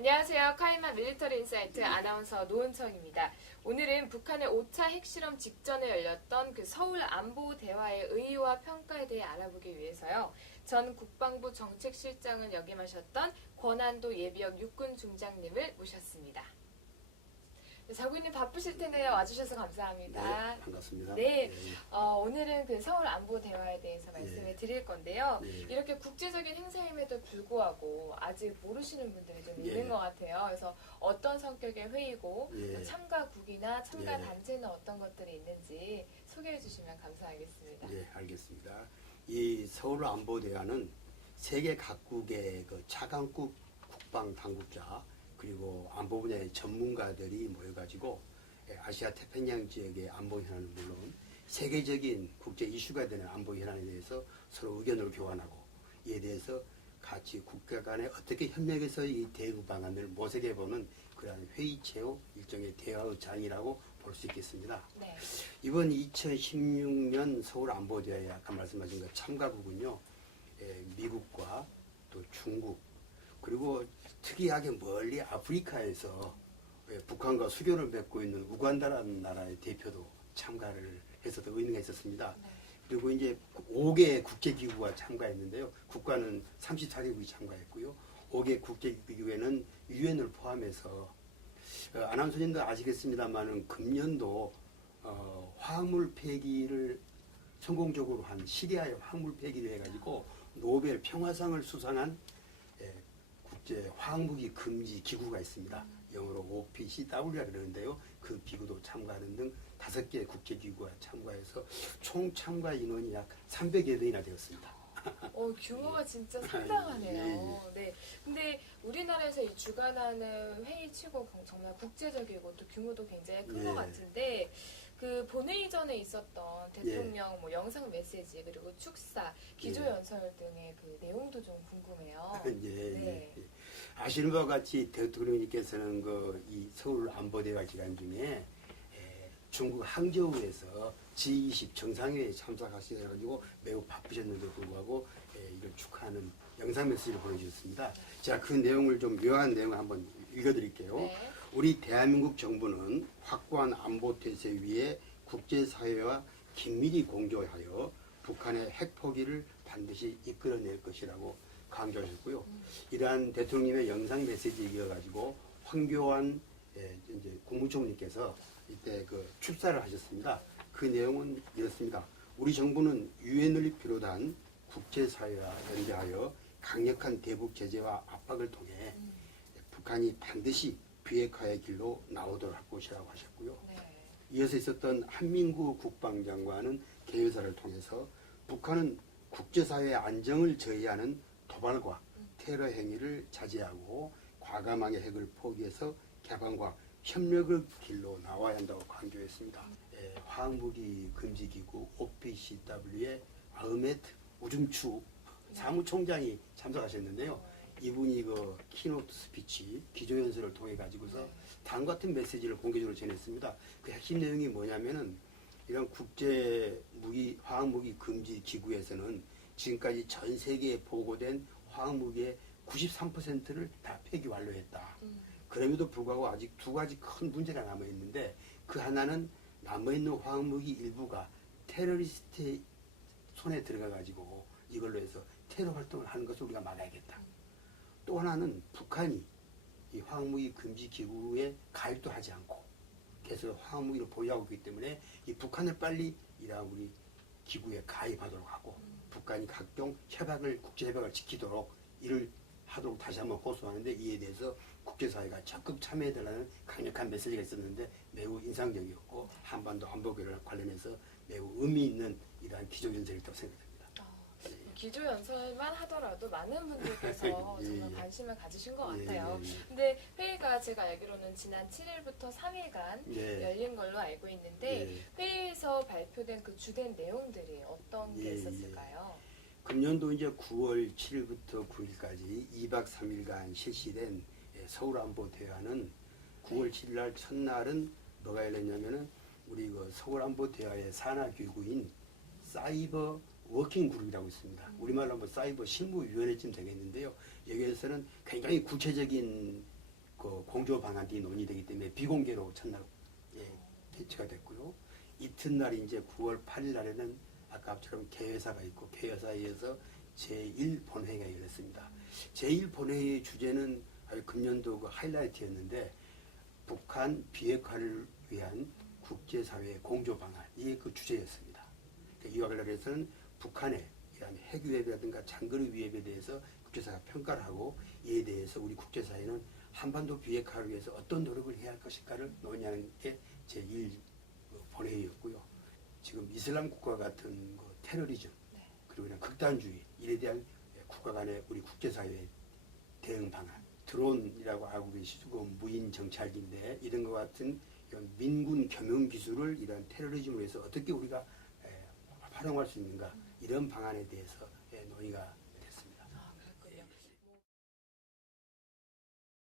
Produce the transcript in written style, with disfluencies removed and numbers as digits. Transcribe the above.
안녕하세요. 카이마 밀리터리 인사이트 아나운서 노은청입니다. 오늘은 북한의 5차 핵실험 직전에 열렸던 그 서울 안보 대화의 의의와 평가에 대해 알아보기 위해서요. 전 국방부 정책실장을 역임하셨던 권한도 예비역 육군 중장님을 모셨습니다. 자구님 바쁘실 텐데 와주셔서 감사합니다. 네, 반갑습니다. 네, 오늘은 그 서울 안보 대화에 대해서 말씀을 드릴 건데요. 네. 이렇게 국제적인 행사임에도 불구하고 아직 모르시는 분들이 좀 있는 것 같아요. 그래서 어떤 성격의 회의고 또 참가국이나 참가 단체는 어떤 것들이 있는지 소개해 주시면 감사하겠습니다. 네, 알겠습니다. 이 서울 안보 대화는 세계 각국의 그 차관급 국방 당국자 그리고 안보 분야의 전문가들이 모여가지고 아시아 태평양 지역의 안보 현안은 물론 세계적인 국제 이슈가 되는 안보 현안에 대해서 서로 의견을 교환하고 이에 대해서 같이 국가 간에 어떻게 협력해서 이 대응 방안을 모색해보는 그러한 회의체호 일종의 대화의 장이라고 볼 수 있겠습니다. 네. 이번 2016년 서울 안보 대화에 아까 말씀하신 것 참가국은요, 미국과 또 중국 그리고 특이하게 멀리 아프리카에서 북한과 수교를 맺고 있는 우간다라는 나라의 대표도 참가를 해서 더 의미가 있었습니다. 네. 그리고 이제 5개 국제기구가 참가했는데요. 국가는 34개국이 참가했고요. 5개 국제기구에는 유엔을 포함해서 아나운서님도 아시겠습니다만은 금년도 화학물 폐기를 성공적으로 한 시리아의 화학물 폐기를 해가지고 노벨 평화상을 수상한 국제 화학무기 금지 기구가 있습니다. 영어로 OPCW라 그러는데요. 그 기구도 참가하는 등 5개 국제기구가 참가해서 총 참가 인원이 약 300여 명이나 되었습니다. 규모가 진짜 상당하네요. 네. 근데 우리나라에서 이 주관하는 회의치고 정말 국제적이고 또 규모도 굉장히 큰 것 같은데 그 본회의 전에 있었던 대통령 뭐 영상 메시지 그리고 축사, 기조연설 등의 그 내용도 좀 궁금해요. 네. 아시는 바와 같이 대통령님께서는 이 서울 안보대화 기간 중에 중국 항저우에서 G20 정상회의에 참석하셔가지고 매우 바쁘셨는데도 불구하고 이를 축하하는 영상 메시지를 보내주셨습니다. 자, 그 내용을 좀 묘한 내용을 한번 읽어드릴게요. 네. 우리 대한민국 정부는 확고한 안보 태세 위에 국제사회와 긴밀히 공조하여 북한의 핵 포기를 반드시 이끌어낼 것이라고 강조하셨고요. 이러한 대통령님의 영상 메시지에 이어가지고 황교안 이제 국무총리께서 이때 그 축사를 하셨습니다. 그 내용은 이렇습니다. 우리 정부는 유엔을 비롯한 국제사회와 연대하여 강력한 대북 제재와 압박을 통해 북한이 반드시 비핵화의 길로 나오도록 할 것이라고 하셨고요. 네. 이어서 있었던 한민구 국방장관은 개회사를 통해서 북한은 국제사회의 안정을 저해하는 도발과 테러 행위를 자제하고 과감하게 핵을 포기해서 개방과 협력의 길로 나와야 한다고 강조했습니다. 화학무기 금지기구 OPCW의 아흐메트 우중추 사무총장이 참석하셨는데요. 이분이 그 키노트 스피치, 기조연설을 통해 가지고서 다음 같은 메시지를 공개적으로 전했습니다. 그 핵심 내용이 뭐냐면은 이런 국제 화학무기 금지 기구에서는 지금까지 전 세계에 보고된 화학무기의 93%를 다 폐기 완료했다. 그럼에도 불구하고 아직 두 가지 큰 문제가 남아 있는데 그 하나는 남아있는 화학무기 일부가 테러리스트의 손에 들어가 가지고 이걸로 해서 테러 활동을 하는 것을 우리가 막아야겠다. 또 하나는 북한이 이 화학무기 금지 기구에 가입도 하지 않고 계속 화학무기를 보유하고 있기 때문에 이 북한을 빨리 이러한 우리 기구에 가입하도록 하고 북한이 각종 국제 협약을 지키도록 일을 하도록 다시 한번 호소하는데 이에 대해서 국제사회가 적극 참여해달라는 강력한 메시지가 있었는데 매우 인상적이었고 한반도 안보교를 관련해서 매우 의미 있는 이러한 기조연설이라고 생각됩니다. 기조연설만 하더라도 많은 분들께서 정말 관심을 가지신 것 같아요. 근데 회의가 제가 알기로는 지난 7일부터 3일간 열린 걸로 알고 있는데 회의에서 발표된 그 주된 내용들이 어떤 게 있었을까요? 금년도 이제 9월 7일부터 9일까지 2박 3일간 실시된 서울 안보 대화는 9월 7일 날 첫날은 뭐가 열렸냐면은 우리 그 서울 안보 대화의 산하 기구인 사이버 워킹 그룹이라고 있습니다. 우리말로 하면 사이버 실무위원회쯤 되겠는데요. 여기에서는 굉장히 구체적인 그 공조 방안이 논의되기 때문에 비공개로 첫날 개최가 됐고요. 이튿날이 이제 9월 8일 날에는 아까처럼 개회사가 있고 개회사에 의해서 제1본회의가 열렸습니다. 제1본회의의 주제는 금년도 그 하이라이트였는데 북한 비핵화를 위한 국제사회의 공조 방안 이게 그 주제였습니다. 그러니까 이와 관련해서는 북한의 이런 핵위협이라든가 장거리 위협에 대해서 국제사회가 평가를 하고 이에 대해서 우리 국제사회는 한반도 비핵화를 위해서 어떤 노력을 해야 할 것일까를 논의하는 게 제1본회의였고요. 지금 이슬람 국가 같은 그 테러리즘 그리고 그냥 극단주의 이에 대한 국가 간의 우리 국제사회의 대응 방안 드론이라고 알고 계시죠. 그 무인 정찰기인데 이런 것 같은 이런 민군 겸용 기술을 이런 테러리즘을 위해서 어떻게 우리가 활용할 수 있는가 이런 방안에 대해서 논의가